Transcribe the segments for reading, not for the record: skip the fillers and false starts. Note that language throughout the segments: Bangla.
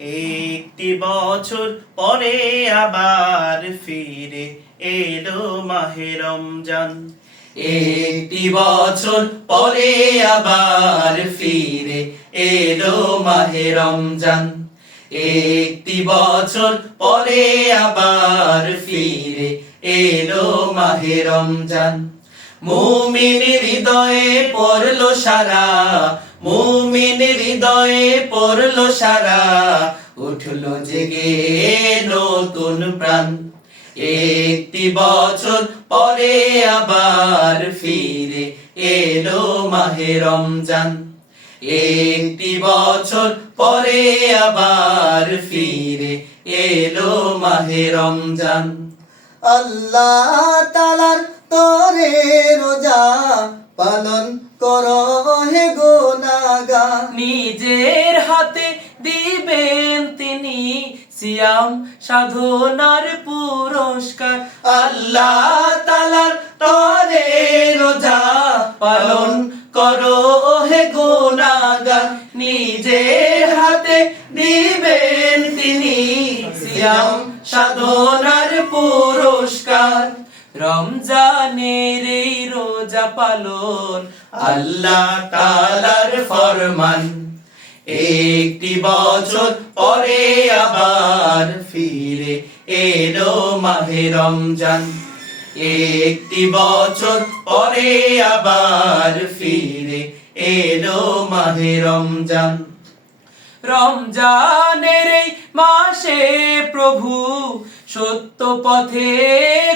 একটি বছর পরে আবার ফিরে এলো মাহে রমজান। একটি বছর পরে আবার ফিরে এলো মাহে রমজান। একটি বছর পরে আবার ফিরে এলো মাহে রমজান। মুমিন হৃদয়ে পড়লো সারা, মুমিন হৃদয়ে পড়লো সারা, উঠলো জেগে নতুন প্রাণ। একটি বছর পরে আবার ফিরে এলো মাহে রমজান। একটি বছর পরে আবার ফিরে এলো মাহে রমজান। আল্লাহ তাআলার তরে রোজা পালন করো হে গুনাহগার। নিজের হাতে দিবেন তিনি সিয়াম সাধনার পুরস্কার। আল্লাহ তাআলার তরে রোজা পালন করো হে গুনাহগার। নিজের হাতে দিবেন তিনি সিয়াম সাধনার পুরস্কার। রমজানের এই রোজা পালন আল্লাহ তাআলার ফরমান। একটি বছর পরে আবার ফিরে এলো মাহে রমজান। একটি বছর পরে আবার ফিরে এলো মাহে রমজান। রমজানের এই মাসে প্রভু সত্য পথে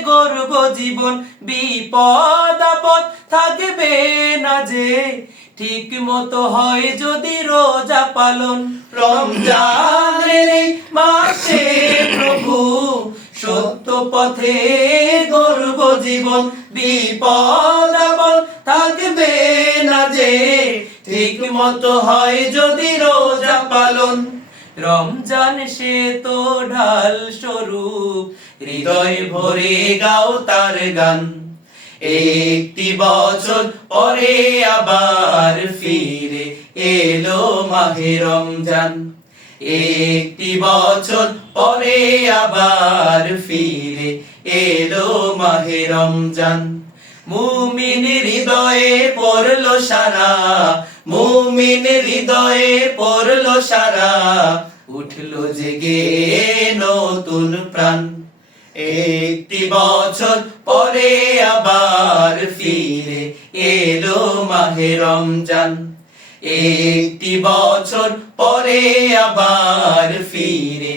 গর্ব জীবন, বিপদ আপদ থাকবে না যে, ঠিক মতো হয় যদি রোজা পালন। রমজানের এই মাসে প্রভু সত্য পথে গর্ব জীবন, বিপদ আপদ থাকবে না যে, ঠিক মতো হয় যদি রোজা পালন। রমজান সে তো ঢাল স্বরূপ, হৃদয় ভরে গাও তার গান। একটি বছর পরে আবার ফিরে এলো মাহে রমজান। একটি বছর পরে আবার ফিরে এলো মাহে রমজান। মুমিন হৃদয়ে পড়লো সারা, মুমিন হৃদয়ে পড়লো সারা, উঠলো জেগে নতুন প্রাণ। একটি বছর পরে আবার ফিরে এলো মাহে রমজান। একটি বছর পরে আবার ফিরে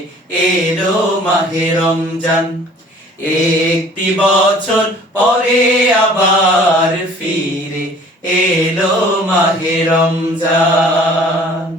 এলো মাহে রমজান। একটি বছর পরে আবার ফিরে এলো মাহে রমজান।